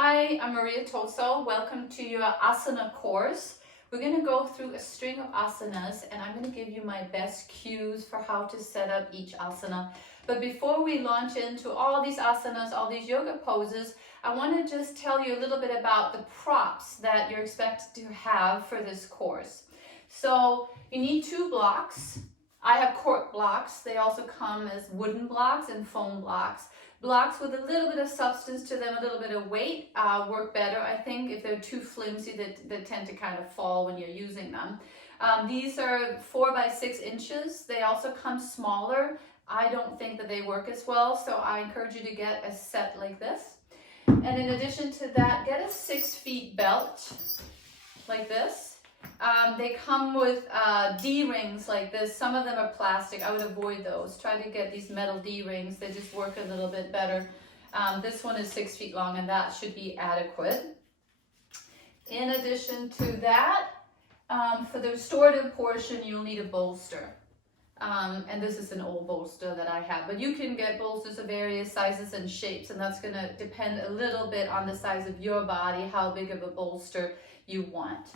Hi, I'm Maria Toso. Welcome to your asana course. We're going to go through a string of asanas and I'm going to give you my best cues for how to set up each asana. But before we launch into all these asanas, all these yoga poses, I want to just tell you a little bit about the props that you're expected to have for this course. So you need 2 blocks. I have cork blocks. They also come as wooden blocks and foam blocks. Blocks with a little bit of substance to them, a little bit of weight, work better, I think. If they're too flimsy, they tend to kind of fall when you're using them. These are 4 by 6 inches. They also come smaller. I don't think that they work as well, so I encourage you to get a set like this. And in addition to that, get a 6 feet belt like this. They come with D-rings like this. Some of them are plastic. I would avoid those. Try to get these metal D-rings. They just work a little bit better. This one is 6 feet long and that should be adequate. In addition to that, for the restorative portion, you'll need a bolster. And this is an old bolster that I have, but you can get bolsters of various sizes and shapes, and that's going to depend a little bit on the size of your body, how big of a bolster you want.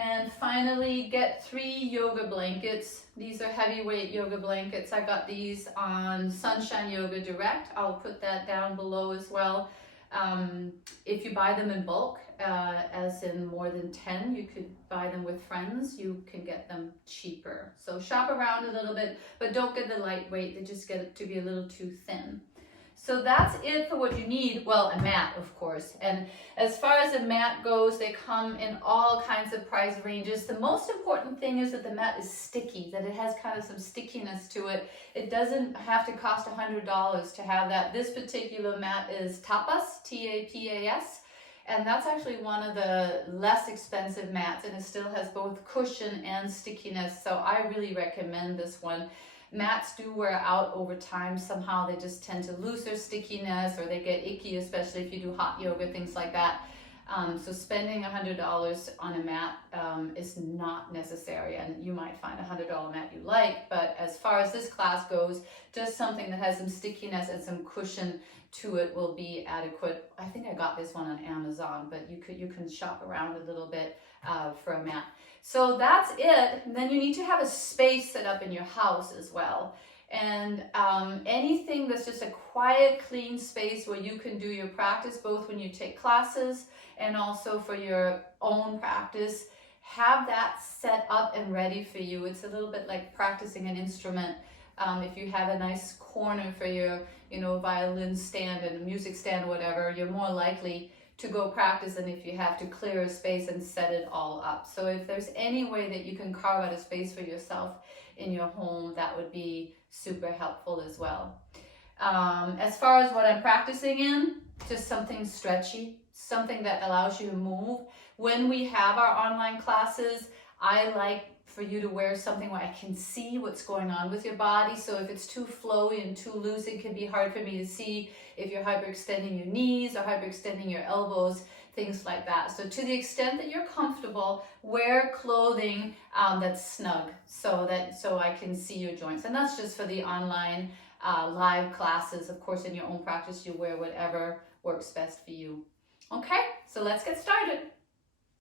And finally, get 3 yoga blankets. These are heavyweight yoga blankets. I got these on Sunshine Yoga Direct. I'll put that down below as well. If you buy them in bulk, as in more than 10, you could buy them with friends. You can get them cheaper. So shop around a little bit, but don't get the lightweight. They just get it to be a little too thin. So that's it for what you need. Well, a mat, of course. And as far as a mat goes, they come in all kinds of price ranges. The most important thing is that the mat is sticky, that it has kind of some stickiness to it. It doesn't have to cost $100 to have that. This particular mat is Tapas, T-A-P-A-S. And that's actually one of the less expensive mats, and it still has both cushion and stickiness. So I really recommend this one. Mats do wear out over time. Somehow they just tend to lose their stickiness or they get icky, especially if you do hot yoga, things like that. So spending $100 on a mat is not necessary, and you might find a $100 mat you like, but as far as this class goes, just something that has some stickiness and some cushion to it will be adequate. I think I got this one on Amazon, but you can shop around a little bit for a mat. So that's it. And then you need to have a space set up in your house as well. And anything that's just a quiet, clean space where you can do your practice, both when you take classes and also for your own practice, have that set up and ready for you. It's a little bit like practicing an instrument. If you have a nice corner for your, violin stand and a music stand or whatever, you're more likely to go practice than if you have to clear a space and set it all up. So if there's any way that you can carve out a space for yourself in your home, that would be super helpful as well. As far as what I'm practicing in, just something stretchy, something that allows you to move. When we have our online classes, I like for you to wear something where I can see what's going on with your body. So if it's too flowy and too loose, it can be hard for me to see if you're hyperextending your knees or hyperextending your elbows, things like that. So to the extent that you're comfortable, wear clothing that's snug so I can see your joints. And that's just for the online live classes. Of course, in your own practice, you wear whatever works best for you. Okay, so let's get started.